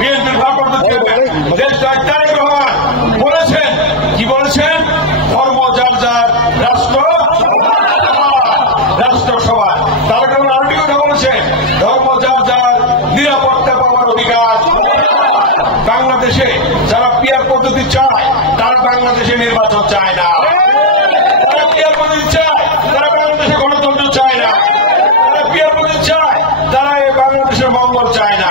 বিএনপির ভারপ্রাপ্ত বলেছেন, কি বলেছেন? ধর্ম যার যার, রাষ্ট্র সবার। তারা কেমন আরেকটি কথা বলেছেন, ধর্ম যার যার, নিরাপত্তা পাওয়ার অধিকার। বাংলাদেশে যারা পিয়ার পদ্ধতি চায় তারা বাংলাদেশে নির্বাচন চায় না। তারা পিয়ার পদ্ধতি চায়, তারা বাংলাদেশে গণতন্ত্র চায় না। তারা পিয়ার পদ্ধতি চায়, তারা এই বাংলাদেশের মঙ্গল চায় না।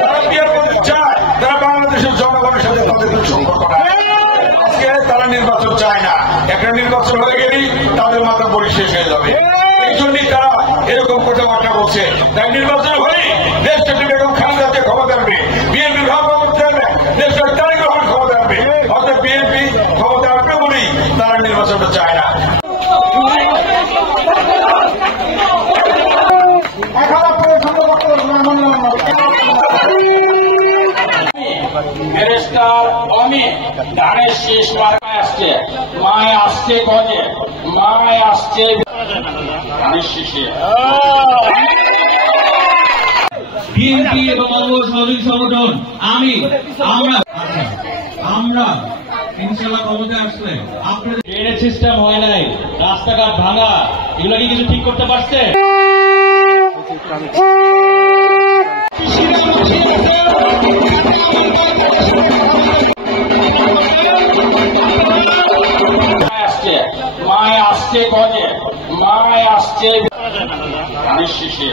তারা পিয়ার পদ্ধতি চায়, তারা বাংলাদেশের জনগণের সাথে তাদের সম্পর্ক রাখে। আজকে তারা নির্বাচন চায় না। একটা নির্বাচন হয়ে গেলেই তাদের মাথা বড়ি শেষ হয়ে যাবে। এই জন্যই তারা এরকম কথাবার্তা বলছে। তাই নির্বাচন হলেই দেশটা বেগম খালেদাকে ক্ষমতা আসবে, বিএনপি ভারপ্রাপ্ত দেশটা তারেক রহমান ক্ষমতা আসবে। অর্থাৎ বিএনপি ক্ষমতা আসবে বলেই তারা নির্বাচনটা চায় না। ব্যারিস্টার অমিত ধানের শেষ মার্কায় আসছে, মায় আসছে গজে, মায় আসছে ধানের শেষে। বিএনপি এবং সহযোগী সংগঠন আমরা ইনশাআল্লাহ ক্ষমতায় আসলে আপনাদের ড্রেনেজ সিস্টেম হয় নাই, রাস্তাঘাট ভাঙা, এগুলো কি কিছু ঠিক করতে পারছে? মায় আসছে গজে, মায় আসছে ধানের শেষে।